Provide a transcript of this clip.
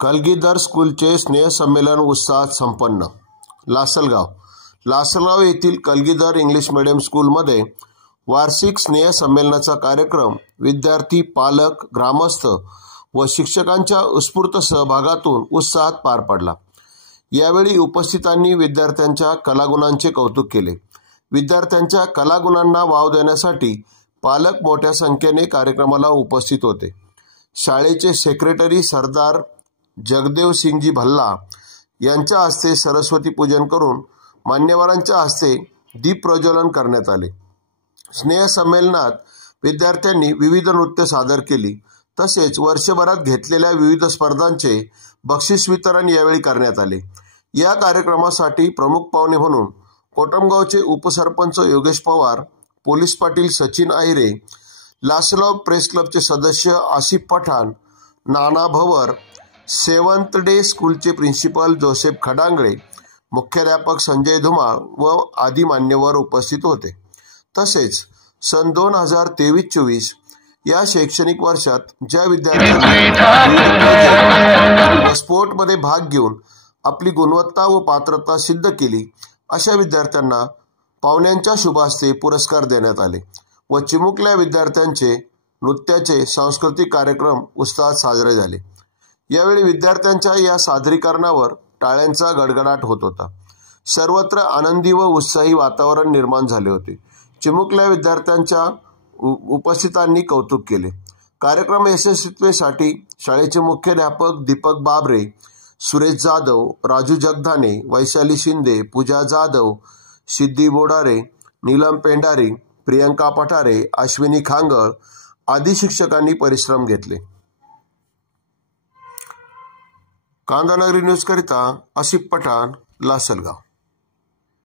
कलगीधर स्कूलचे स्नेहसंमेलन उत्साहात संपन्न. लासलगाव येथील कलगीधर इंग्लिश मीडियम स्कूलमध्ये वार्षिक स्नेहसंमेलनाचा कार्यक्रम विद्यार्थी, पालक, ग्रामस्थ व शिक्षकांच्या उत्स्फूर्त सहभागातून उत्साहात पार पडला. यावेळी उपस्थितांनी विद्यार्थ्यांच्या कलागुणांचे कौतुक केले. विद्यार्थ्यांच्या कलागुणांना वाव देण्यासाठी पालक मोठ्या संख्येने कार्यक्रमाला उपस्थित होते. शाळेचे सेक्रेटरी सरदार जगदेव सिंगजी भल्ला यांच्या हस्ते सरस्वती पूजन करून मान्यवरांच्या हस्ते दीप प्रज्वलन करण्यात आले. स्नेहसंमेलनात विद्यार्थ्यांनी विविध नृत्य सादर केली. तसेच वर्षभरात घेतलेल्या विविध स्पर्धांचे बक्षीस वितरण यावेळी करण्यात आले. या कार्यक्रमासाठी प्रमुख पाहुणे म्हणून कोटमगावचे उपसरपंच योगेश पवार, पोलीस पाटील सचिन आहिरे, लासलगाव प्रेस क्लबचे सदस्य आसिफ पठाण, नाना भवर, सेवंथ डे स्कूलचे प्रिन्सिपल जोसेफ खडांगळे, मुख्याध्यापक संजय धुमाळ व आदी मान्यवर उपस्थित होते. तसेच सन 2023-24 या शैक्षणिक वर्षात ज्या विद्यार्थ्यांनी स्पोर्टमध्ये भाग घेऊन आपली गुणवत्ता व पात्रता सिद्ध केली अशा विद्यार्थ्यांना पाहुण्यांच्या शुभहस्ते पुरस्कार देण्यात आले व चिमुकल्या विद्यार्थ्यांचे नृत्याचे सांस्कृतिक कार्यक्रम उत्साहात साजरे झाले. यावेळी विद्यार्थ्यांच्या या सादरीकरणावर टाळ्यांचा गडगडाट होत होता. सर्वत्र आनंदी व उत्साही वातावरण निर्माण झाले होते. चिमुकल्या विद्यार्थ्यांच्या उपस्थितांनी कौतुक केले. कार्यक्रम यशस्वीतेसाठी शाळेचे मुख्याध्यापक दीपक बाबरे, सुरेश जाधव, राजू जगधाने, वैशाली शिंदे, पूजा जाधव, सिद्धी बोडारे, नीलम पेंडारी, प्रियंका पठारे, अश्विनी खांगळ आदी शिक्षकांनी परिश्रम घेतले. कांदानगरी न्यूज करिता आसिफ पठाण, लासलगाव.